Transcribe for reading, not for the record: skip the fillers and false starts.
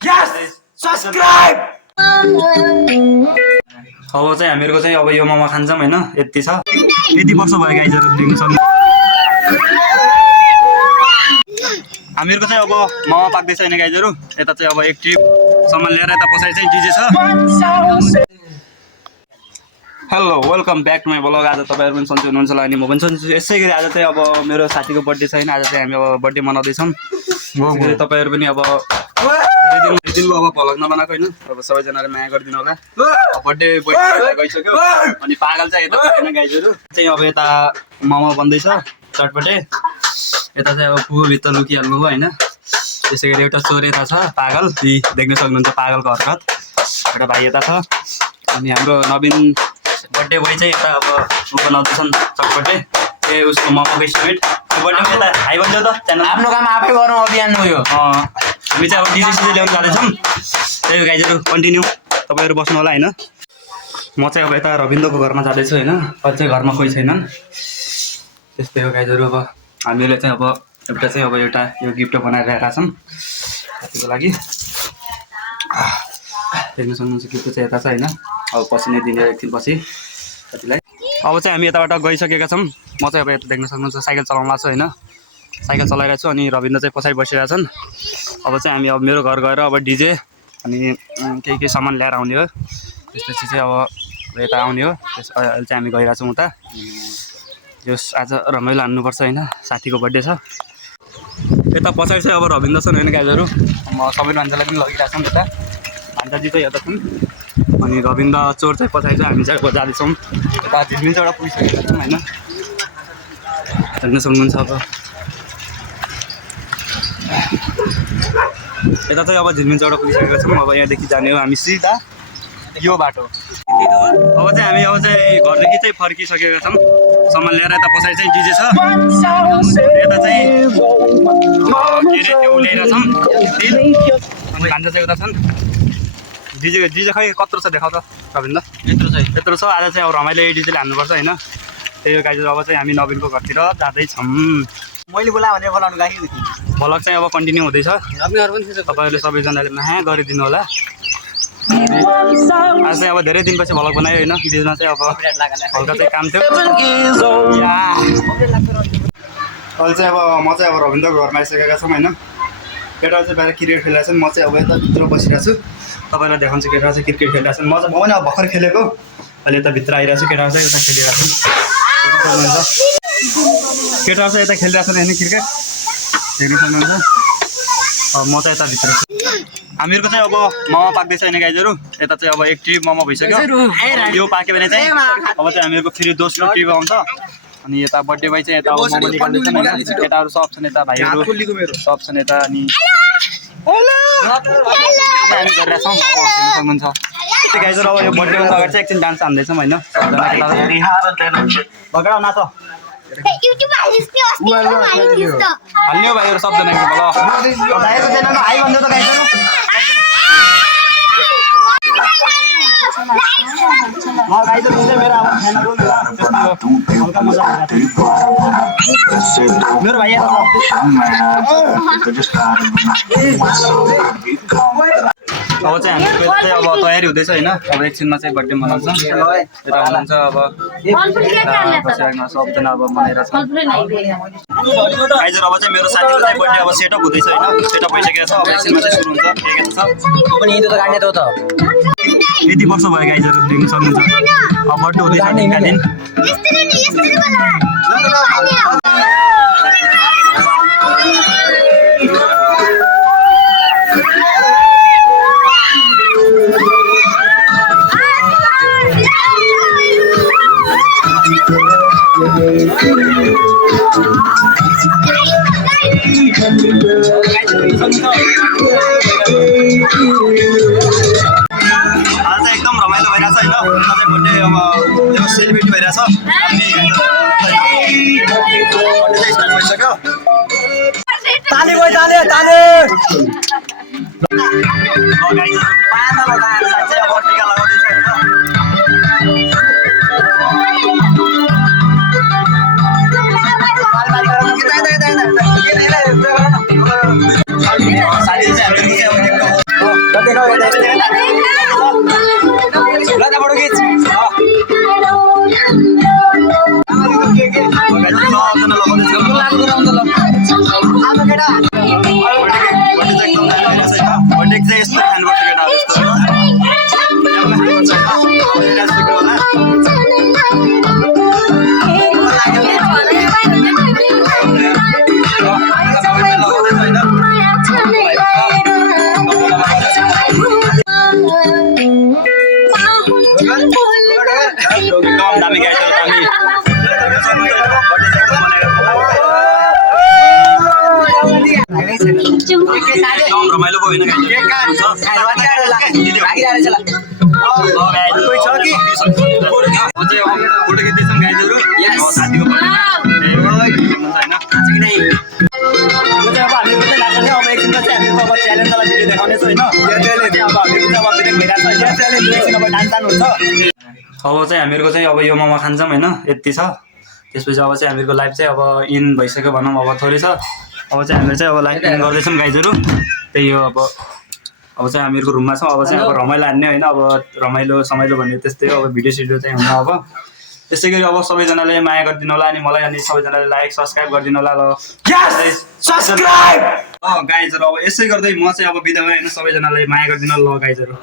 Yes! Subscribe! अब चाहिँ हामीहरूको चाहिँ अब यो मोमो खान्छौँ होइन यति छ यति वर्ष भयो गाइजहरू देख्न सक्नु हामीहरूको चाहिँ अब मोमो पाक्दैछ होइन गाइजहरू यता चाहिँ अब एक ट्रिपसम्म लिएर यता पछाडि चाहिँ डिजे छ hello welcome back to my blog आज तपाईँहरू पनि सन्चै हुनुहुन्छ होला अनि म पनि सन्चै छु यसै गरी आज चाहिँ अब मेरो साथीको बर्थडे छ होइन आज चाहिँ हामी अब बर्थडे मनाउँदैछौँ तपाईँहरू पनि अब धेरै दिनको अब भ्लग नबनाएको होइन अब सबैजनाले माया गरिदिनु होला बर्थडे गइसक्यो अनि पागल चाहिँ यता होइन गाइजहरू चाहिँ अब यता मोमो बन्दैछ चटपटे यता चाहिँ अब पुभित्र लुकिहाल्नु हो होइन त्यसै गरी एउटा चोर यता छ पागल देख्न सक्नुहुन्छ पागलको हरकत एउटा भाइ यता छ अनि हाम्रो नवीन बर्थडे बोय चाहिँ यता अब बनाउँदैछन् चटपटे ए उसको मोमोको स्टुडेन्ट बर्थडे यता हाई भन्थ्यो त च्यानल आफ्नो काम आफै गर्नु अभियान हो यो हामी चाहिँ अब डिजे सिजे ल्याउनु जाँदैछौँ त्यही गाइजहरू कन्टिन्यू तपाईँहरू बस्नु होला होइन म चाहिँ अब यता रविन्द्रको घरमा जाँदैछु होइन अहिले चाहिँ घरमा कोही छैनन् त्यस्तै हो गाइजहरू अब हामीले चाहिँ अब एउटा यो गिफ्ट बनाएर ल्याएका छौँ साथीको लागि देख्न सक्नुहुन्छ गिफ्ट चाहिँ यता छ होइन अब पछि नै दिने एकछिन पछि साथीलाई अब चाहिँ हामी यताबाट गइसकेका छौँ म चाहिँ अब यता देख्न सक्नुहुन्छ साइकल चलाउन लाग्छु होइन साइकल चलाइरहेको छु अनि रविन्द्र चाहिँ पछाडि बसिरहेका छन् अब चाहिँ हामी अब मेरो घर गएर अब डिजे अनि केही सामान ल्याएर आउने हो त्यसपछि चाहिँ अब यता आउने हो अहिले चाहिँ हामी गइरहेको छौँ उता जस आज रमाइलो हान्नुपर्छ होइन साथीको बर्थडे छ यता पछाडि चाहिँ अब रविन्द्र छन् होइन गाइजहरू म सबै मान्छेलाई पनि लगिरहेको छौँ यता भान्जाजी चाहिँ यता छन् अनि रविन्द्र चोर चाहिँ पछाडि चाहिँ हामी चाहिँ अब जाँदैछौँ यता झिलमिल चाहिँ एउटा पुगिसकेका छौँ होइन हेर्न सक्नुहुन्छ अब यता चाहिँ अब झिलमिल चाहिँ एउटा पुगिसकेका छौँ अब यहाँदेखि जाने हो हामी सिधा यो बाटो अब चाहिँ हामी अब चाहिँ घरदेखि चाहिँ फर्किसकेका छौँ सामान लिएर यता पछाडि चाहिँ डिजे छ यता चाहिँ के अरे त्यो ल्याइरहेछौँ अनि भान्जा चाहिँ उता छन् डिजे खै कत्रो छ देखाउ त रविन्द्र यत्रो छ आज चाहिँ अब रमाइलो डिजेले हान्नुपर्छ होइन त्यही हो गाइजहरू अब चाहिँ हामी नवीनको घरतिर जाँदैछौँ मैले बोला भने बोलाउनु गाइस भ्लग चाहिँ अब कन्टिन्यू हुँदैछ तपाईँहरूले सबैजनाले माया गरिदिनु होला आज चाहिँ अब धेरै दिनपछि भ्लग बनायो होइन बिचमा चाहिँ अब हल्का चाहिँ काम थियो अहिले चाहिँ अब म चाहिँ अब रविन्द्रको घरमा आइसकेका छौँ होइन केटाहरू चाहिँ बाहिर क्रिकेट खेलिरहेको छन् म चाहिँ अब यता भित्र बसिरहेको छु तपाईँलाई देखाउँछु केटाहरू चाहिँ क्रिकेट खेलिरहेको छन् म पनि अब भर्खर खेलेको अहिले यता भित्र आइरहेको छु केटाहरू चाहिँ यता खेलिरहेको छन् केटाहरू चाहिँ यता खेलिरहेको छन् होइन क्रिकेट हेर्नु सक्नुहुन्छ अब म चाहिँ यता भित्र छु हामीहरूको चाहिँ अब मोमो पाक्दैछ होइन गाइजहरू यता चाहिँ अब एक ट्रिप मोमो भइसक्यो यो पाक्यो भने चाहिँ अब चाहिँ हामीहरूको फेरि दोस्रो ट्रिप आउँछ अनि यता बर्थडे बाई चाहिँ यता मोमो निकाल्दैछन् होइन केटाहरू सब छन् यता भाइहरू सब छन् यता अनि हामी गरिरहेछौँ सक्नुहुन्छ त्यही गाइजहरू अब यो बर्थडे अगाडि चाहिँ एकछिन डान्स हान्दैछौँ होइन भगडा नाच हाल्ने भाइहरू सबजना हाई भन्दै त गाइजहरू मेरो भाइ अब चाहिँ हामी चाहिँ अब तयारी हुँदैछ होइन अब एकछिनमा चाहिँ बर्थडे मनाउँछौँ यता हुनुहुन्छ अब सबजना अब मनाइरहेको छ गाइजहरू अब चाहिँ मेरो साथीको चाहिँ बर्थडे अब सेटअप हुँदैछ होइन सेटअप भइसकेको छ अब एकछिनमा चाहिँ सुरु हुन्छ यति वर्ष भयो गाइजहरू देख्न सक्नुहुन्छ अब बर्थडे हुँदैछ दिनका दिन आज चाहिँ एकदम रमाइलो भइरहेछ होइन बर्थडे अब सेलिब्रेटी भइरहेछ स्टार्ट भइसक्यो ताली भयो ताली साथी चाहिँ एकदम दामी गाइजहरू दामी एकदम रमाइलो भयो होइन फोटो खिच्दैछौँ गाइजहरू साथीको अब चाहिँ हामीहरूको चाहिँ अब यो मोमो खान्छौँ होइन यति छ त्यसपछि अब चाहिँ हामीहरूको लाइफ चाहिँ अब इन भइसक्यो भनौँ अब थोरै छ अब चाहिँ हामीले चाहिँ अब लाइफ इन गर्दैछौँ गाइजहरू त्यही हो अब चाहिँ हामीहरूको रुममा छौँ अब चाहिँ अब रमाइलो हान्ने होइन अब रमाइलो समाइलो भन्ने त्यस्तै हो अब भिडियो सिडियो चाहिँ हुन्न अब त्यसै गरी अब सबैजनाले माया गरिदिनु होला अनि मलाई अनि सबैजनाले लाइक सब्सक्राइब गरिदिनु होला ल गाइजहरू अब यसै गर्दै म चाहिँ अब बिदा भएँ होइन सबैजनाले माया गरिदिनु होला ल गाइजहरू